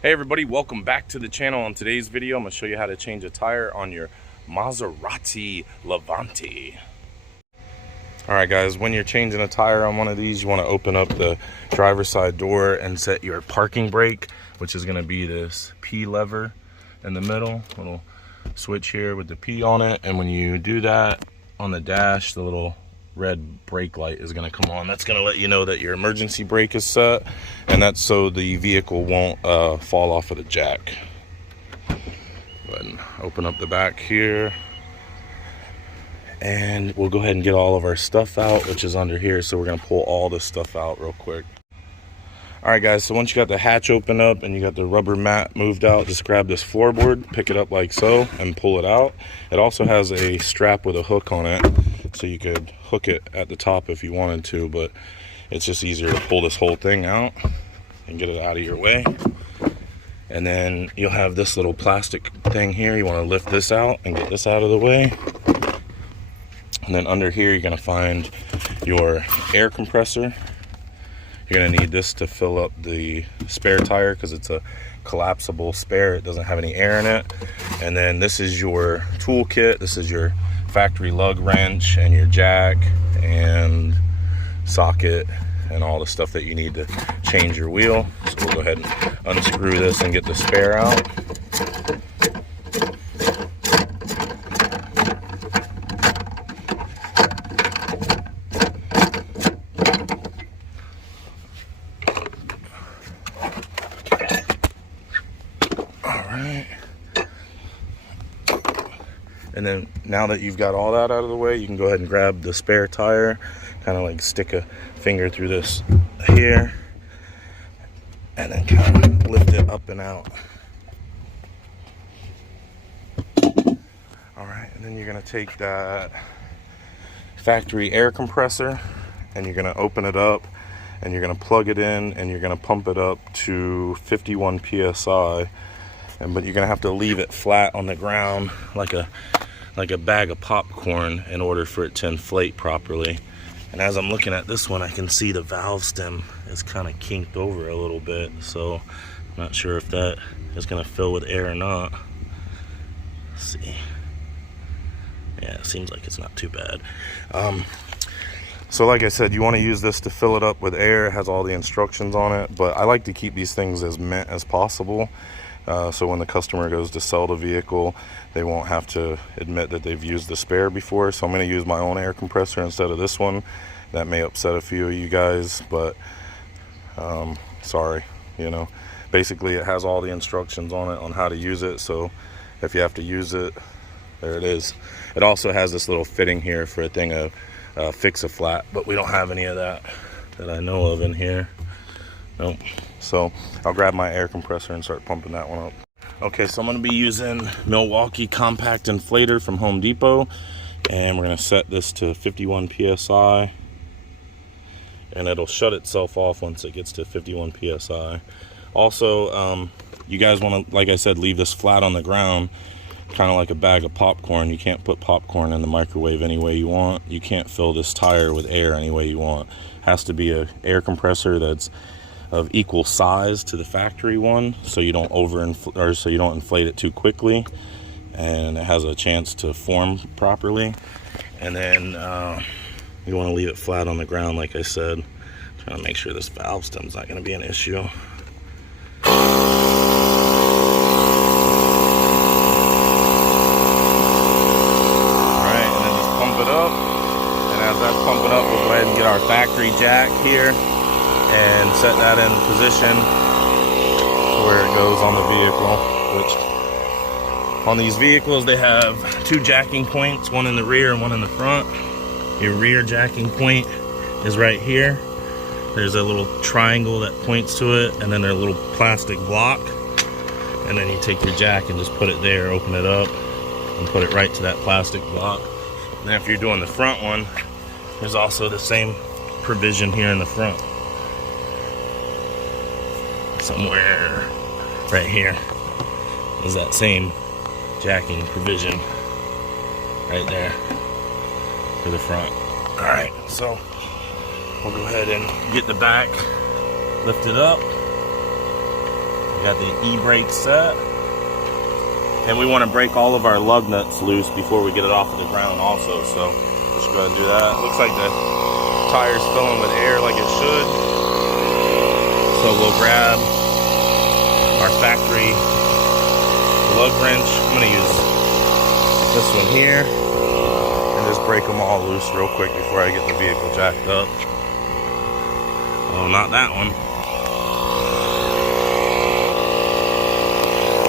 Hey everybody, welcome back to the channel. On today's video, I'm going to show you how to change a tire on your Maserati Levante. Alright guys, when you're changing a tire on one of these, you want to open up the driver's side door and set your parking brake, which is going to be this P lever in the middle, little switch here with the P on it. And when you do that on the dash, the little red brake light is going to come on. That's going to let you know that your emergency brake is set, and that's so the vehicle won't fall off of the jack. Go ahead and open up the back here, and we'll go ahead and get all of our stuff out, which is under here. So we're going to pull all this stuff out real quick. Alright guys, so once you got the hatch open up and you got the rubber mat moved out, just grab this floorboard, pick it up like so, and pull it out. It also has a strap with a hook on it, so you could hook it at the top if you wanted to, but it's just easier to pull this whole thing out and get it out of your way. And then you'll have this little plastic thing here. You want to lift this out and get this out of the way. And then under here, you're going to find your air compressor. You're going to need this to fill up the spare tire because it's a collapsible spare. It doesn't have any air in it. And then this is your tool kit. This is your factory lug wrench and your jack and socket and all the stuff that you need to change your wheel. So we'll go ahead and unscrew this and get the spare out. And then now that you've got all that out of the way, you can go ahead and grab the spare tire, kind of like stick a finger through this here, and then kind of lift it up and out. All right, and then you're gonna take that factory air compressor and you're gonna open it up and you're gonna plug it in and you're gonna pump it up to 51 PSI. But you're gonna have to leave it flat on the ground like a bag of popcorn in order for it to inflate properly. And as I'm looking at this one, I can see the valve stem is kind of kinked over a little bit, so I'm not sure if that is gonna fill with air or not. Let's see. Yeah, it seems like it's not too bad. So like I said, you want to use this to fill it up with air. It has all the instructions on it, but I like to keep these things as mint as possible. So when the customer goes to sell the vehicle, they won't have to admit that they've used the spare before. So I'm going to use my own air compressor instead of this one. That may upset a few of you guys, but sorry, you know. Basically, it has all the instructions on it on how to use it. So if you have to use it, there it is. It also has this little fitting here for a thing of fix-a-flat, but we don't have any of that I know of in here. Nope. So I'll grab my air compressor and start pumping that one up. Okay, so I'm going to be using Milwaukee Compact Inflator from Home Depot, and we're going to set this to 51 PSI, and it'll shut itself off once it gets to 51 PSI. Also, you guys want to, like I said, leave this flat on the ground, kind of like a bag of popcorn. You can't put popcorn in the microwave any way you want. You can't fill this tire with air any way you want. It has to be an air compressor that's of equal size to the factory one, so you don't so you don't inflate it too quickly, and it has a chance to form properly. And then you want to leave it flat on the ground, like I said. Trying to make sure this valve stem's not going to be an issue. Alright, and then just pump it up, and as that's pumping up, we'll go ahead and get our factory jack here and set that in position where it goes on the vehicle. Which on these vehicles, they have two jacking points, one in the rear and one in the front. Your rear jacking point is right here. There's a little triangle that points to it, and then there's a little plastic block, and then you take your jack and just put it there, open it up, and put it right to that plastic block. And then if you're doing the front one, there's also the same provision here in the front. Somewhere right here is that same jacking provision right there for the front. Alright, so we'll go ahead and get the back lifted up. We got the e-brake set. And we want to break all of our lug nuts loose before we get it off of the ground also. So just go ahead and do that. Looks like the tire's filling with air like it should. So we'll grab our factory lug wrench. I'm going to use this one here and just break them all loose real quick before I get the vehicle jacked up. Oh, not that one.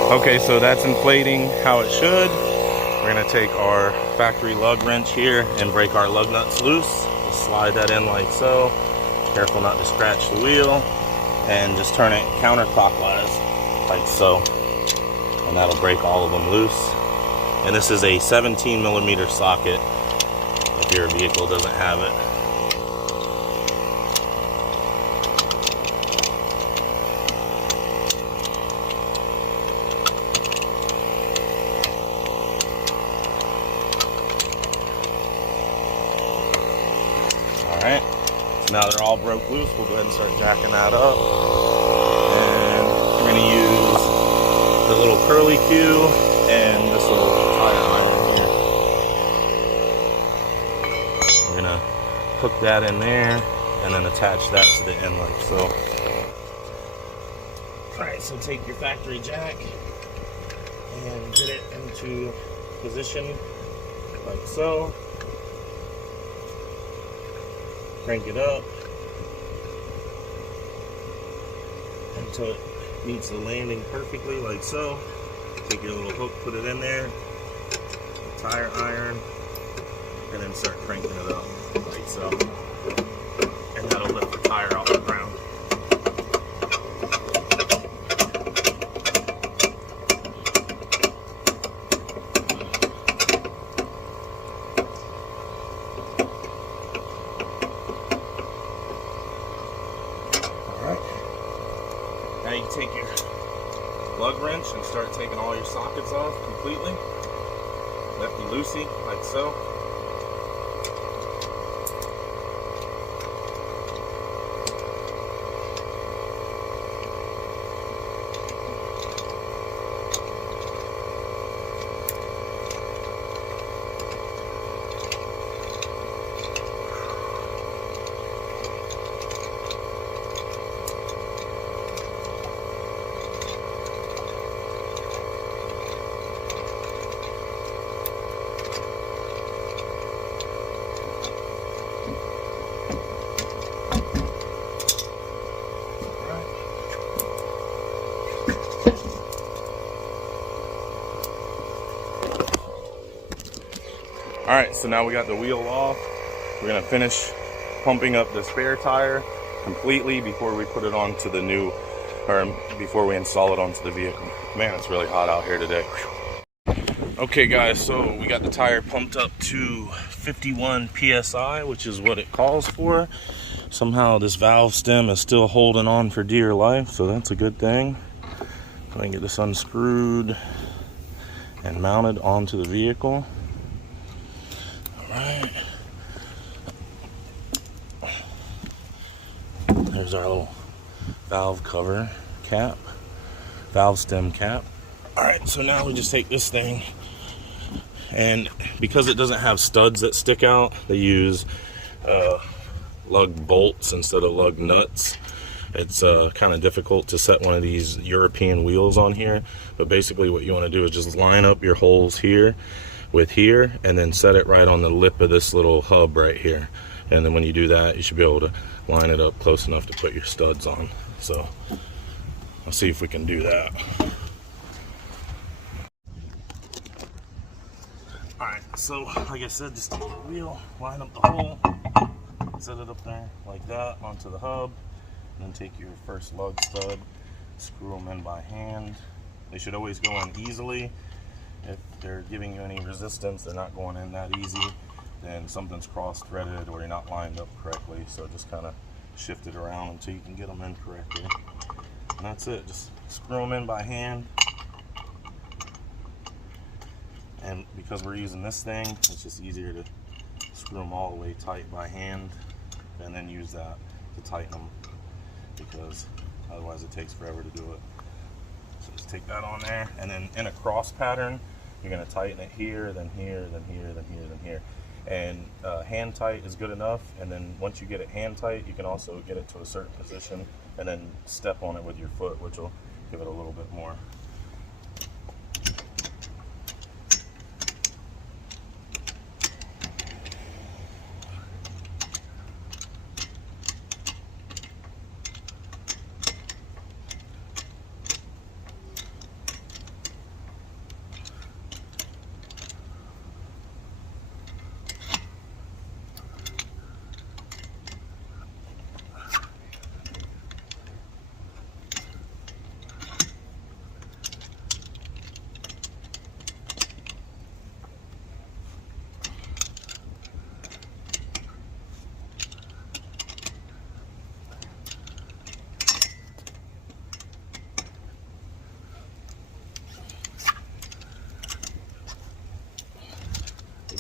Okay, so that's inflating how it should. We're gonna take our factory lug wrench here and break our lug nuts loose. Just slide that in like so. Careful not to scratch the wheel. And just turn it counterclockwise, like so. And that'll break all of them loose. And this is a 17mm socket if your vehicle doesn't have it. Alright, so now they're all broke loose. We'll go ahead and start jacking that up. And we're going to use the little curly cue and this little tire iron here. We're going to hook that in there and then attach that to the end like so. Alright, so take your factory jack and get it into position like so. Crank it up until it meets the landing perfectly, like so. Take your little hook, put it in there, tire iron, and then start cranking it up, like so. And that'll lift the tire off the ground. Now you can take your lug wrench and start taking all your sockets off completely. Lefty-loosey, like so. Alright, so now we got the wheel off. We're going to finish pumping up the spare tire completely before we put it onto the new, or before we install it onto the vehicle. Man, it's really hot out here today. Okay guys, so we got the tire pumped up to 51 PSI, which is what it calls for. Somehow this valve stem is still holding on for dear life, so that's a good thing. I can get this unscrewed and mounted onto the vehicle. Alright. There's our little valve cover cap, valve stem cap. Alright, so now we just take this thing, and because it doesn't have studs that stick out, they use lug bolts instead of lug nuts. It's kind of difficult to set one of these European wheels on here, but basically what you want to do is just line up your holes here with here and then set it right on the lip of this little hub right here. And then when you do that, you should be able to line it up close enough to put your studs on. So I'll see if we can do that. Alright, so like I said, just take the wheel, line up the hole, set it up there like that onto the hub, and then take your first lug stud, screw them in by hand. They should always go in easily. If they're giving you any resistance, they're not going in that easy, then something's cross-threaded or you're not lined up correctly. So just kind of shift it around until you can get them in correctly. And that's it, just screw them in by hand. And because we're using this thing, it's just easier to screw them all the way tight by hand and then use that to tighten them, because otherwise it takes forever to do it. just take that on there, and then in a cross pattern, you're going to tighten it here, then here, then here, then here, then here. And hand tight is good enough, and then once you get it hand tight, you can also get it to a certain position and then step on it with your foot, which will give it a little bit more.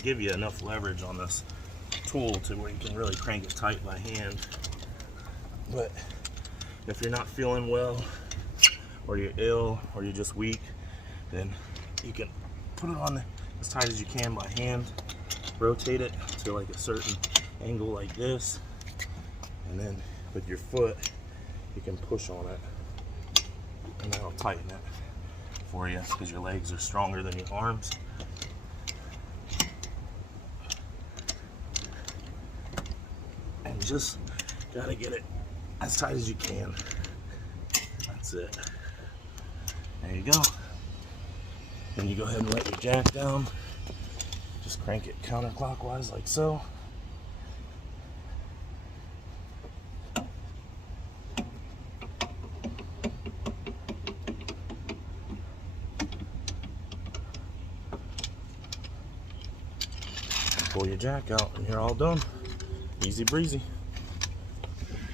Give you enough leverage on this tool to where you can really crank it tight by hand. But if you're not feeling well, or you're ill, or you're just weak, then you can put it on as tight as you can by hand, rotate it to like a certain angle like this, and then with your foot you can push on it, and that'll tighten it for you because your legs are stronger than your arms. Just gotta get it as tight as you can. That's it. There you go. Then you go ahead and let your jack down. Just crank it counterclockwise like so. Pull your jack out and you're all done. Easy breezy.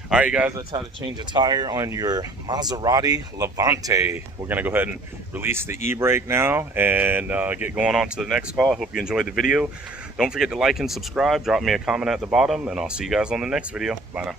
All right, you guys, that's how to change a tire on your Maserati Levante. We're gonna go ahead and release the e-brake now and get going on to the next call. I hope you enjoyed the video. Don't forget to like and subscribe. Drop me a comment at the bottom, and I'll see you guys on the next video. Bye now.